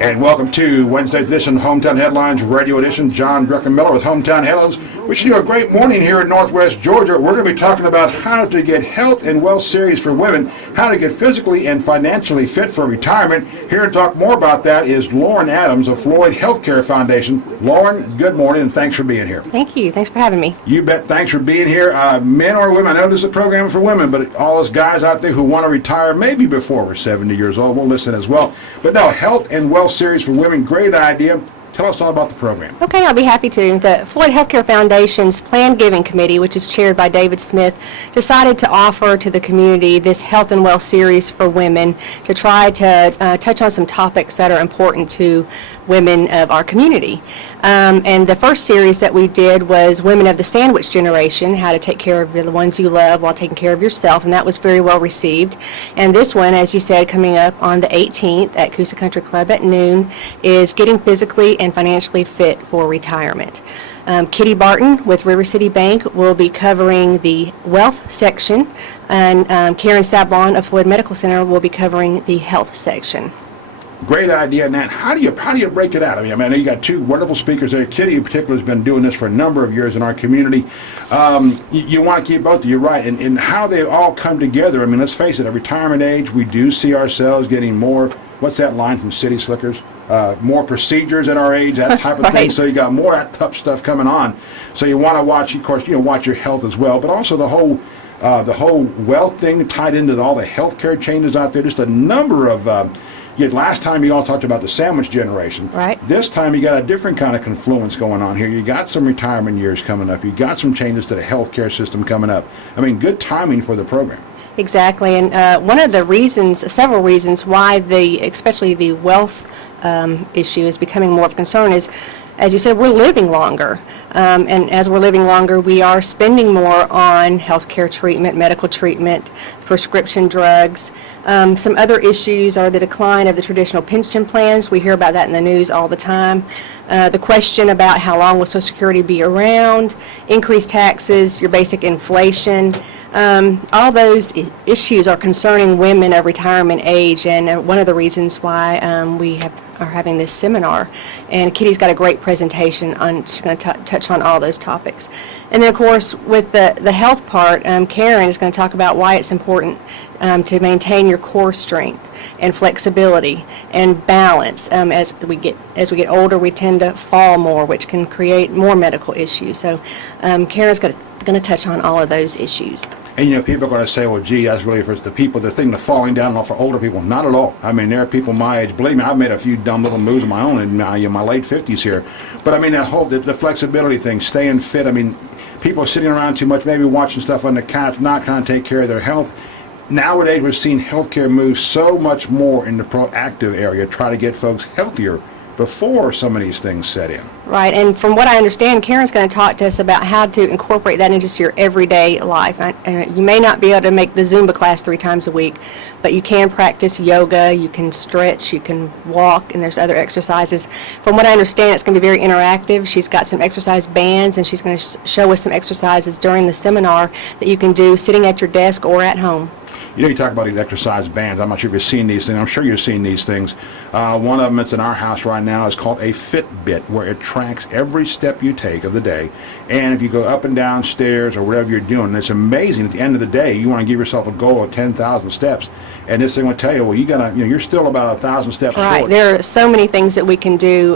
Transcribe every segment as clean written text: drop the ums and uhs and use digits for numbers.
And welcome to Wednesday's edition of Hometown Headlines Radio Edition. John Druckenmiller with Hometown Headlines. Wishing you a great morning here in Northwest Georgia. We're going to be talking about how to get health and wealth serious for women, how to get physically and financially fit for retirement. Here to talk more about that is Lauren Adams of Floyd Healthcare Foundation. Lauren, good morning and thanks for being here. Thank you. Thanks for having me. You bet. Thanks for being here. Men or women, I know this is a program for women, but all us guys out there who want to retire maybe before we're 70 years old, we'll listen as well. But no, health and wealth series for women, great idea. Tell us all about the program. Okay, I'll be happy to. The Floyd Healthcare Foundation's Planned Giving Committee, which is chaired by David Smith, decided to offer to the community this health and wealth series for women to try to touch on some topics that are important to women of our community. And the first series that we did was Women of the Sandwich Generation, how to take care of the ones you love while taking care of yourself, and that was very well received. And this one, as you said, coming up on the 18th at Coosa Country Club at noon, is Getting Physically and Financially Fit for Retirement. Kitty Barton with River City Bank will be covering the wealth section, and Karen Sablon of Floyd Medical Center will be covering the health section. Great idea, Nat. How do you break it out? I know you got two wonderful speakers there. Kitty in particular has been doing this for a number of years in our community. You want to keep both of you right, and how they all come together. Let's face it, at retirement age, we do see ourselves getting more, what's that line from City Slickers? More procedures at our age, that type of right. thing. So you got more of that tough stuff coming on. So you want to watch, of course, watch your health as well, but also the whole wealth thing tied into all the healthcare changes out there. Just a number of. Last time you all talked about the sandwich generation. Right. This time you got a different kind of confluence going on here. You got some retirement years coming up. You got some changes to the healthcare system coming up. Good timing for the program. Exactly, and one of the reasons, several reasons why especially the wealth issue is becoming more of a concern is, as you said, we're living longer. And as we're living longer, we are spending more on healthcare treatment, medical treatment, prescription drugs. Some other issues are the decline of the traditional pension plans. We hear about that in the news all the time. The question about how long will Social Security be around, increased taxes, your basic inflation. All those issues are concerning women of retirement age, and one of the reasons why we are having this seminar. And Kitty's got a great presentation on. She's going to touch on all those topics. And then, of course, with the health part, Karen is going to talk about why it's important to maintain your core strength and flexibility and balance. As we get older, we tend to fall more, which can create more medical issues. So Karen's going to touch on all of those issues. And people are going to say, well, gee, that's really for the people, the thing, the falling down and all for older people. Not at all. There are people my age. Believe me, I've made a few dumb little moves of my own in my late 50s here. But that whole, the flexibility thing, staying fit. People are sitting around too much, maybe watching stuff on the couch, not trying to take care of their health. Nowadays, we're seeing healthcare move so much more in the proactive area, try to get folks healthier before some of these things set in. Right, and from what I understand, Karen's going to talk to us about how to incorporate that into just your everyday life. You may not be able to make the Zumba class 3 times a week, but you can practice yoga, you can stretch, you can walk, and there's other exercises. From what I understand, it's going to be very interactive. She's got some exercise bands, and she's going to show us some exercises during the seminar that you can do sitting at your desk or at home. You talk about these exercise bands. I'm not sure if you've seen these things. I'm sure you've seen these things. One of them that's in our house right now is called a Fitbit, where it tracks every step you take of the day. And if you go up and down stairs or whatever you're doing, it's amazing. At the end of the day, you want to give yourself a goal of 10,000 steps. And this thing will tell you, well, you're still about 1,000 steps right. short. There are so many things that we can do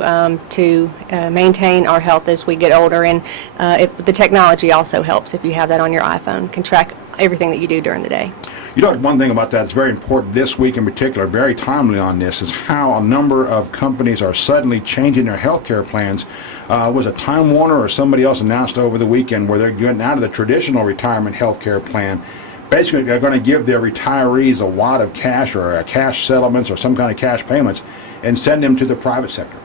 to maintain our health as we get older. And the technology also helps. If you have that on your iPhone, it can track everything that you do during the day. One thing about that that's very important this week in particular, very timely on this, is how a number of companies are suddenly changing their health care plans. Was it Time Warner or somebody else announced over the weekend where they're getting out of the traditional retirement health care plan? Basically, they're going to give their retirees a wad of cash or cash settlements or some kind of cash payments and send them to the private sector.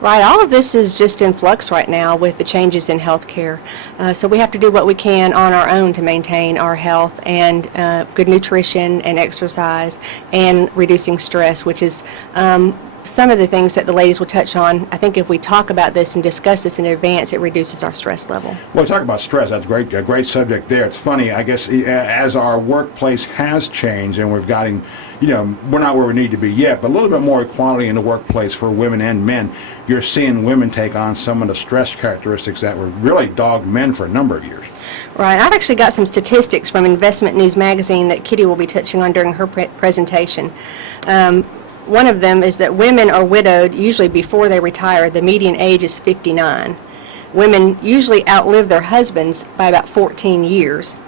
Right, all of this is just in flux right now with the changes in healthcare. So we have to do what we can on our own to maintain our health and good nutrition and exercise and reducing stress, which is some of the things that the ladies will touch on, I think if we talk about this and discuss this in advance, it reduces our stress level. Well, talk about stress. That's a great subject there. It's funny, I guess, as our workplace has changed and we've gotten, we're not where we need to be yet, but a little bit more equality in the workplace for women and men. You're seeing women take on some of the stress characteristics that were really dogged men for a number of years. Right. I've actually got some statistics from Investment News Magazine that Kitty will be touching on during her presentation. One of them is that women are widowed usually before they retire. The median age is 59. Women usually outlive their husbands by about 14 years.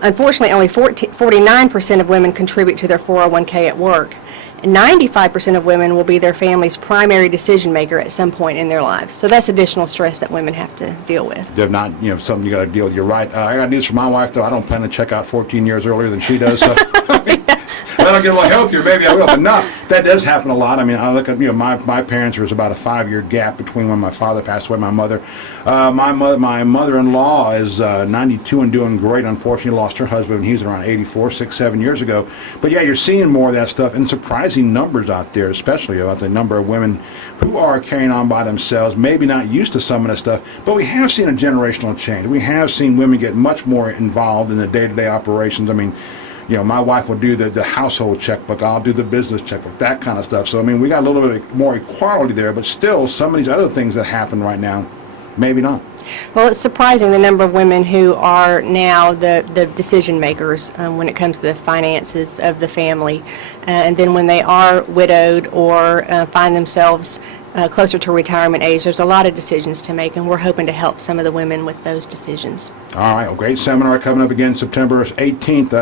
Unfortunately, only 49% of women contribute to their 401k at work. And 95% of women will be their family's primary decision maker at some point in their lives. So that's additional stress that women have to deal with. They're not, something you got to deal with. You're right. I got news for my wife, though. I don't plan to check out 14 years earlier than she does. So if I don't get a little healthier, maybe I will. But no, that does happen a lot. I mean, I look at, my parents, there was about a 5-year gap between when my father passed away and my mother. My mother-in-law is 92 and doing great. Unfortunately, lost her husband when he was around 84, 6-7 years ago. But yeah, you're seeing more of that stuff, and surprising numbers out there, especially about the number of women who are carrying on by themselves, maybe not used to some of that stuff, but we have seen a generational change. We have seen women get much more involved in the day-to-day operations. I mean, my wife will do the household checkbook, I'll do the business checkbook, that kind of stuff. So, I mean, we got a little bit more equality there, but still, some of these other things that happen right now, maybe not. Well, it's surprising the number of women who are now the decision makers when it comes to the finances of the family. And then when they are widowed or find themselves closer to retirement age, there's a lot of decisions to make, and we're hoping to help some of the women with those decisions. All right, well, great seminar coming up again September 18th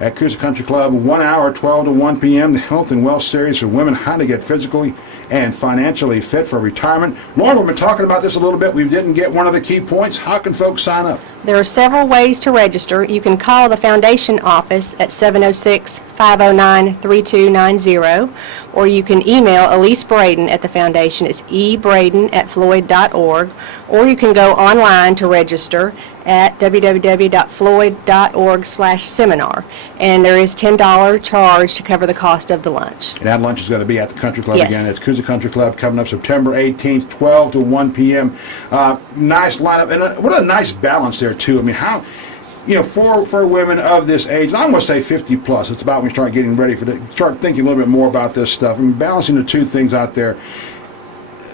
at Coosa Country Club, 1 hour, 12 to 1 p.m., the Health and Wealth Series for women, how to get physically and financially fit for retirement. Lauren, we've been talking about this a little bit. We didn't get one of the key points. How can folks sign up? There are several ways to register. You can call the foundation office at 706-509-3290, or you can email Elise Braden at the foundation. It's ebraden@floyd.org, or you can go online to register at www.floyd.org/seminar. And there is $10 charge to cover the cost of the lunch. And that lunch is going to be at the Country Club Yes. again. It's Coosa Country Club coming up September 18th, 12 to 1 p.m. Nice lineup. And what a nice balance there, too. I mean, how... for women of this age, and I'm going to say 50 plus, it's about when we start getting ready start thinking a little bit more about this stuff. I mean, balancing the two things out there.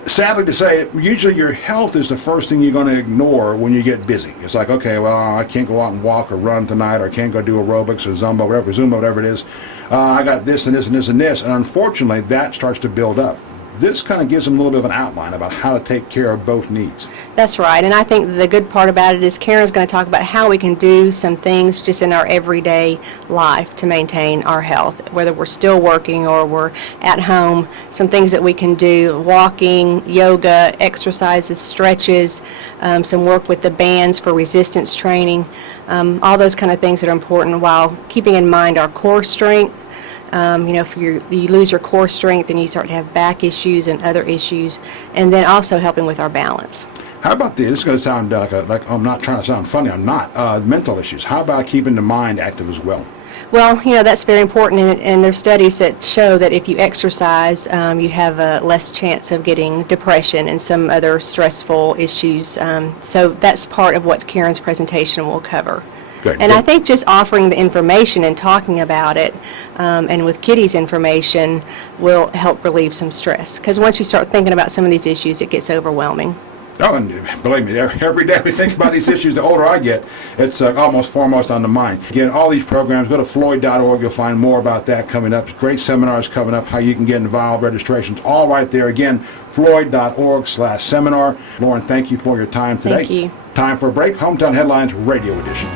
Sadly to say, usually your health is the first thing you're going to ignore when you get busy. It's like, okay, well, I can't go out and walk or run tonight, or I can't go do aerobics or Zumba, whatever it is. I got this and this and this and this, and unfortunately, that starts to build up. This kind of gives them a little bit of an outline about how to take care of both needs. That's right, and I think the good part about it is Karen's going to talk about how we can do some things just in our everyday life to maintain our health, whether we're still working or we're at home, some things that we can do, walking, yoga, exercises, stretches, some work with the bands for resistance training, all those kind of things that are important while keeping in mind our core strength. If you lose your core strength, then you start to have back issues and other issues, and then also helping with our balance. How about this? This is going to sound like I'm not trying to sound funny. I'm not. Mental issues. How about keeping the mind active as well? Well, that's very important, and there's studies that show that if you exercise, you have a less chance of getting depression and some other stressful issues. So that's part of what Karen's presentation will cover. Good. And I think just offering the information and talking about it, and with Kitty's information, will help relieve some stress. Because once you start thinking about some of these issues, it gets overwhelming. Oh, and believe me, every day we think about these issues, the older I get, it's almost foremost on the mind. Again, all these programs, go to floyd.org, you'll find more about that coming up. Great seminars coming up, how you can get involved, registrations, all right there. Again, floyd.org/seminar. Lauren, thank you for your time today. Thank you. Time for a break. Hometown Headlines Radio Edition.